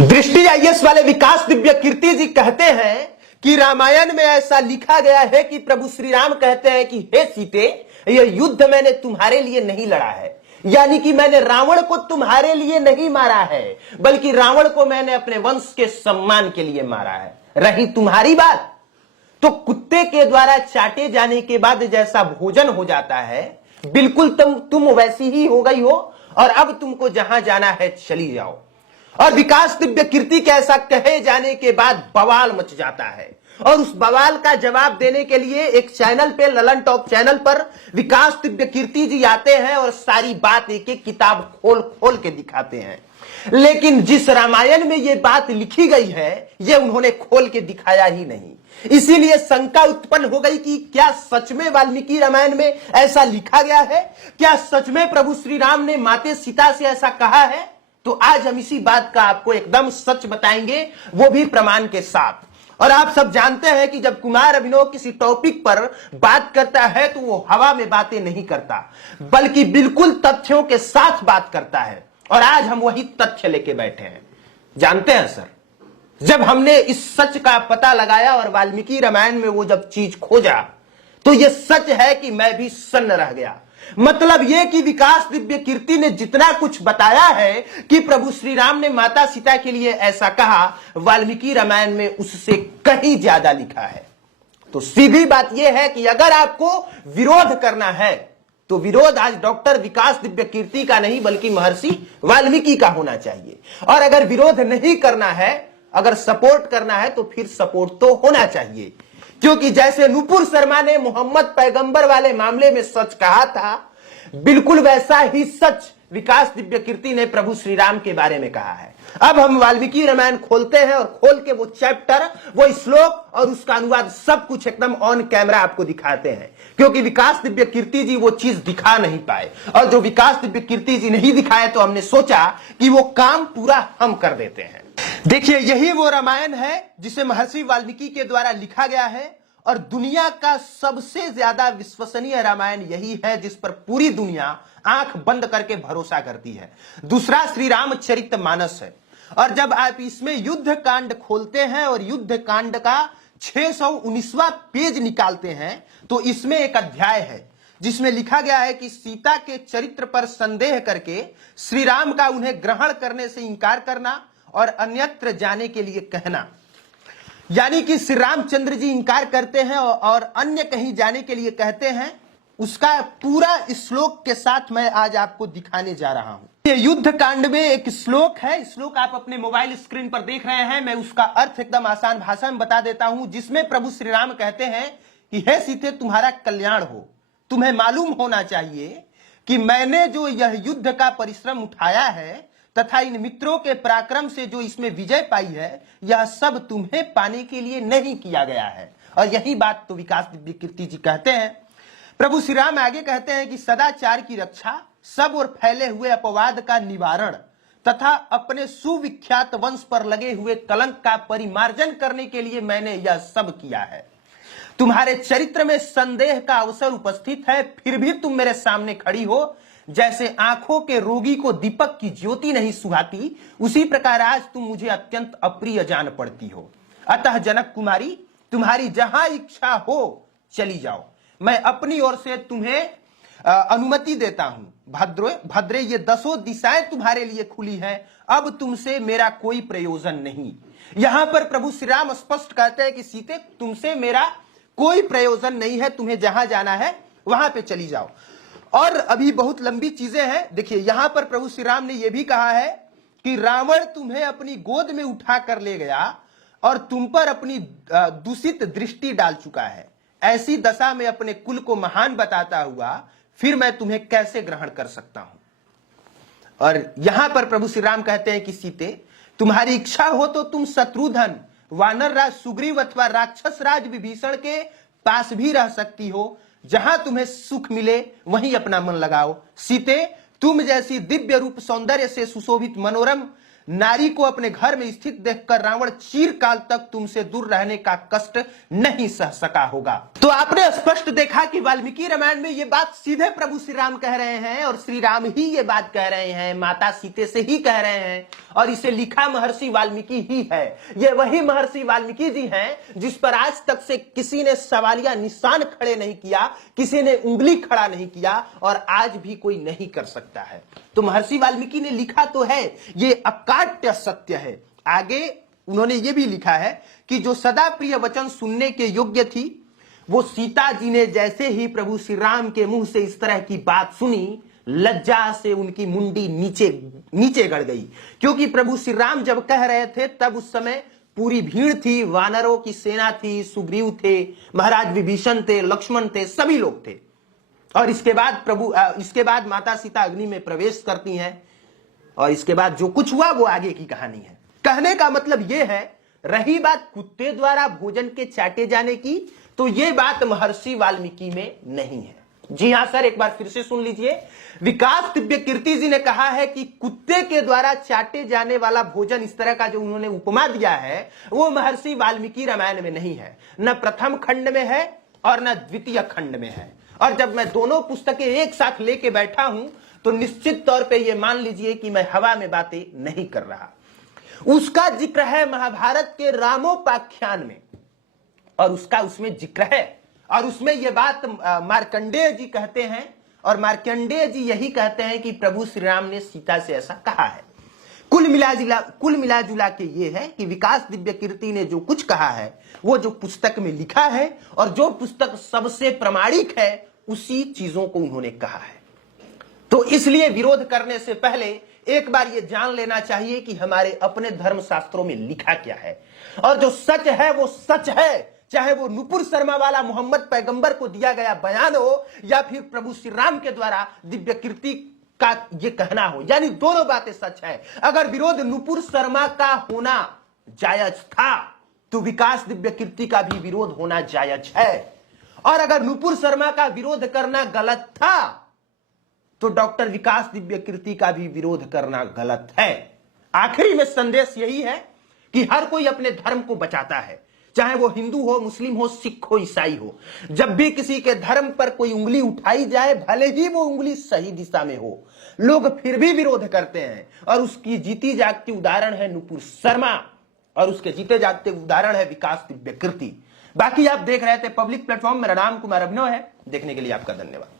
दृष्टि आईएएस वाले विकास दिव्य कीर्ति जी कहते हैं कि रामायण में ऐसा लिखा गया है कि प्रभु श्री राम कहते हैं कि हे सीते, यह युद्ध मैंने तुम्हारे लिए नहीं लड़ा है, यानी कि मैंने रावण को तुम्हारे लिए नहीं मारा है, बल्कि रावण को मैंने अपने वंश के सम्मान के लिए मारा है। रही तुम्हारी बात, तो कुत्ते के द्वारा चाटे जाने के बाद जैसा भोजन हो जाता है, बिल्कुल तुम वैसी ही हो गई हो और अब तुमको जहां जाना है चली जाओ। और विकास दिव्य कीर्ति के ऐसा कहे जाने के बाद बवाल मच जाता है और उस बवाल का जवाब देने के लिए एक चैनल पे, ललन टॉप चैनल पर विकास दिव्य कीर्ति जी आते हैं और सारी बात एक एक किताब खोल खोल के दिखाते हैं। लेकिन जिस रामायण में ये बात लिखी गई है, ये उन्होंने खोल के दिखाया ही नहीं। इसीलिए शंका उत्पन्न हो गई कि क्या सच में वाल्मीकि रामायण में ऐसा लिखा गया है? क्या सच में प्रभु श्री राम ने माते सीता से ऐसा कहा है? तो आज हम इसी बात का आपको एकदम सच बताएंगे, वो भी प्रमाण के साथ। और आप सब जानते हैं कि जब कुमार अभिनव किसी टॉपिक पर बात करता है तो वो हवा में बातें नहीं करता, बल्कि बिल्कुल तथ्यों के साथ बात करता है। और आज हम वही तथ्य लेके बैठे हैं। जानते हैं सर, जब हमने इस सच का पता लगाया और वाल्मीकि रामायण में वो जब चीज खोजा, तो ये सच है कि मैं भी सन्न रह गया। मतलब यह कि विकास दिव्य कीर्ति ने जितना कुछ बताया है कि प्रभु श्री राम ने माता सीता के लिए ऐसा कहा, वाल्मीकि रामायण में उससे कहीं ज्यादा लिखा है। तो सीधी बात यह है कि अगर आपको विरोध करना है तो विरोध आज डॉक्टर विकास दिव्य कीर्ति का नहीं, बल्कि महर्षि वाल्मीकि का होना चाहिए। और अगर विरोध नहीं करना है, अगर सपोर्ट करना है, तो फिर सपोर्ट तो होना चाहिए। क्योंकि जैसे नुपुर शर्मा ने मोहम्मद पैगंबर वाले मामले में सच कहा था, बिल्कुल वैसा ही सच विकास दिव्य कीर्ति ने प्रभु श्री राम के बारे में कहा है। अब हम वाल्मीकि रामायण खोलते हैं और खोल के वो चैप्टर, वो श्लोक और उसका अनुवाद सब कुछ एकदम ऑन कैमरा आपको दिखाते हैं। क्योंकि विकास दिव्य कीर्ति जी वो चीज दिखा नहीं पाए, और जो विकास दिव्य कीर्ति जी नहीं दिखाए तो हमने सोचा कि वो काम पूरा हम कर देते हैं। देखिए, यही वो रामायण है जिसे महर्षि वाल्मीकि के द्वारा लिखा गया है, और दुनिया का सबसे ज्यादा विश्वसनीय रामायण यही है जिस पर पूरी दुनिया आंख बंद करके भरोसा करती है। दूसरा श्री रामचरितमानस है। और जब आप इसमें युद्ध कांड खोलते हैं और युद्ध कांड का 619वां पेज निकालते हैं, तो इसमें एक अध्याय है जिसमें लिखा गया है कि सीता के चरित्र पर संदेह करके श्री राम का उन्हें ग्रहण करने से इंकार करना और अन्यत्र जाने के लिए कहना। यानी कि श्री रामचंद्र जी इंकार करते हैं और अन्य कहीं जाने के लिए कहते हैं। उसका पूरा श्लोक के साथ मैं आज आपको दिखाने जा रहा हूं। ये युद्ध कांड में एक श्लोक है, श्लोक आप अपने मोबाइल स्क्रीन पर देख रहे हैं। मैं उसका अर्थ एकदम आसान भाषा में बता देता हूं, जिसमें प्रभु श्री राम कहते हैं कि हे सीते, तुम्हारा कल्याण हो। तुम्हें मालूम होना चाहिए कि मैंने जो यह युद्ध का परिश्रम उठाया है तथा इन मित्रों के पराक्रम से जो इसमें विजय पाई है, यह सब तुम्हें पाने के लिए नहीं किया गया है। और यही बात तो विकास दिव्य कीर्ति जी कहते हैं। प्रभु श्री राम आगे कहते हैं कि सदाचार की रक्षा, सब और फैले हुए अपवाद का निवारण तथा अपने सुविख्यात वंश पर लगे हुए कलंक का परिमार्जन करने के लिए मैंने यह सब किया है। तुम्हारे चरित्र में संदेह का अवसर उपस्थित है, फिर भी तुम मेरे सामने खड़ी हो। जैसे आंखों के रोगी को दीपक की ज्योति नहीं सुहाती, उसी प्रकार आज तुम मुझे अत्यंत अप्रिय जान पड़ती हो। अतः जनक कुमारी, तुम्हारी जहां इच्छा हो चली जाओ, मैं अपनी ओर से तुम्हें अनुमति देता हूं। भद्रे, ये 10 दिशाएं तुम्हारे लिए खुली हैं, अब तुमसे मेरा कोई प्रयोजन नहीं। यहां पर प्रभु श्री राम स्पष्ट कहते हैं कि सीते, तुमसे मेरा कोई प्रयोजन नहीं है, तुम्हें जहां जाना है वहां पे चली जाओ। और अभी बहुत लंबी चीजें हैं। देखिए, यहां पर प्रभु श्री राम ने यह भी कहा है कि रावण तुम्हें अपनी गोद में उठा कर ले गया और तुम पर अपनी दूषित दृष्टि डाल चुका है। ऐसी दशा में अपने कुल को महान बताता हुआ फिर मैं तुम्हें कैसे ग्रहण कर सकता हूं। और यहां पर प्रभु श्री राम कहते हैं कि सीते, तुम्हारी इच्छा हो तो तुम शत्रुघ्न, वानर राज सुग्रीव अथवा राक्षस राज विभीषण के पास भी रह सकती हो। जहां तुम्हें सुख मिले वहीं अपना मन लगाओ। सीते, तुम जैसी दिव्य रूप सौंदर्य से सुशोभित मनोरम नारी को अपने घर में स्थित देखकर रावण चिरकाल तक तुमसे दूर रहने का कष्ट नहीं सह सका होगा। तो आपने स्पष्ट देखा कि वाल्मीकि रामायण में ये बात सीधे प्रभु श्री राम कह रहे हैं और श्री राम ही ये बात कह रहे हैं, माता सीते से ही कह रहे हैं, और इसे लिखा महर्षि वाल्मीकि ही है। ये वही महर्षि वाल्मीकि जी हैं जिस पर आज तक से किसी ने सवालिया निशान खड़े नहीं किया, किसी ने उंगली खड़ा नहीं किया और आज भी कोई नहीं कर सकता है। तो महर्षि वाल्मीकि ने लिखा तो है, ये अकाट्य सत्य है। आगे उन्होंने ये भी लिखा है कि जो सदा प्रिय वचन सुनने के योग्य थी, वो सीता जी ने जैसे ही प्रभु श्री राम के मुंह से इस तरह की बात सुनी, लज्जा से उनकी मुंडी नीचे गड़ गई। क्योंकि प्रभु श्री राम जब कह रहे थे तब उस समय पूरी भीड़ थी, वानरों की सेना थी, सुग्रीव थे, महाराज विभीषण थे, लक्ष्मण थे, सभी लोग थे। और इसके बाद माता सीता अग्नि में प्रवेश करती हैं और इसके बाद जो कुछ हुआ वो आगे की कहानी है। कहने का मतलब यह है, रही बात कुत्ते द्वारा भोजन के चाटे जाने की, तो यह बात महर्षि वाल्मीकि में नहीं है। जी हां सर, एक बार फिर से सुन लीजिए। विकास दिव्य कीर्ति जी ने कहा है कि कुत्ते के द्वारा चाटे जाने वाला भोजन, इस तरह का जो उन्होंने उपमा दिया है, वो महर्षि वाल्मीकि रामायण में नहीं है, न प्रथम खंड में है और न द्वितीय खंड में है। और जब मैं दोनों पुस्तकें एक साथ लेके बैठा हूं तो निश्चित तौर पे ये मान लीजिए कि मैं हवा में बातें नहीं कर रहा। उसका जिक्र है महाभारत के रामोपाख्यान में और उसमें जिक्र है, और उसमें यह बात मार्कंडेय जी कहते हैं, और मार्कंडेय जी यही कहते हैं कि प्रभु श्री राम ने सीता से ऐसा कहा है। कुल मिला जुला के ये है कि विकास दिव्य कीर्ति ने जो कुछ कहा है वो जो पुस्तक में लिखा है और जो पुस्तक सबसे प्रमाणिक है उसी चीजों को उन्होंने कहा है। तो इसलिए विरोध करने से पहले एक बार ये जान लेना चाहिए कि हमारे अपने धर्म शास्त्रों में लिखा क्या है, और जो सच है वो सच है, चाहे वो नुपुर शर्मा वाला मोहम्मद पैगंबर को दिया गया बयान हो या फिर प्रभु श्री राम के द्वारा दिव्य कीर्ति का ये कहना हो, यानी दोनों बातें सच है। अगर विरोध नुपुर शर्मा का होना जायज था तो विकास दिव्य कीर्ति का भी विरोध होना जायज है, और अगर नुपुर शर्मा का विरोध करना गलत था तो डॉक्टर विकास दिव्य कीर्ति का भी विरोध करना गलत है। आखिरी में संदेश यही है कि हर कोई अपने धर्म को बचाता है, चाहे वो हिंदू हो, मुस्लिम हो, सिख हो, ईसाई हो। जब भी किसी के धर्म पर कोई उंगली उठाई जाए, भले ही वो उंगली सही दिशा में हो, लोग फिर भी विरोध करते हैं, और उसकी जीती जागती उदाहरण है नुपुर शर्मा और उसके जीते जागते उदाहरण है विकास दिव्य कीर्ति। बाकी आप देख रहे थे पब्लिक प्लेटफॉर्म, मेरा नाम कुमार अभिनव है। देखने के लिए आपका धन्यवाद।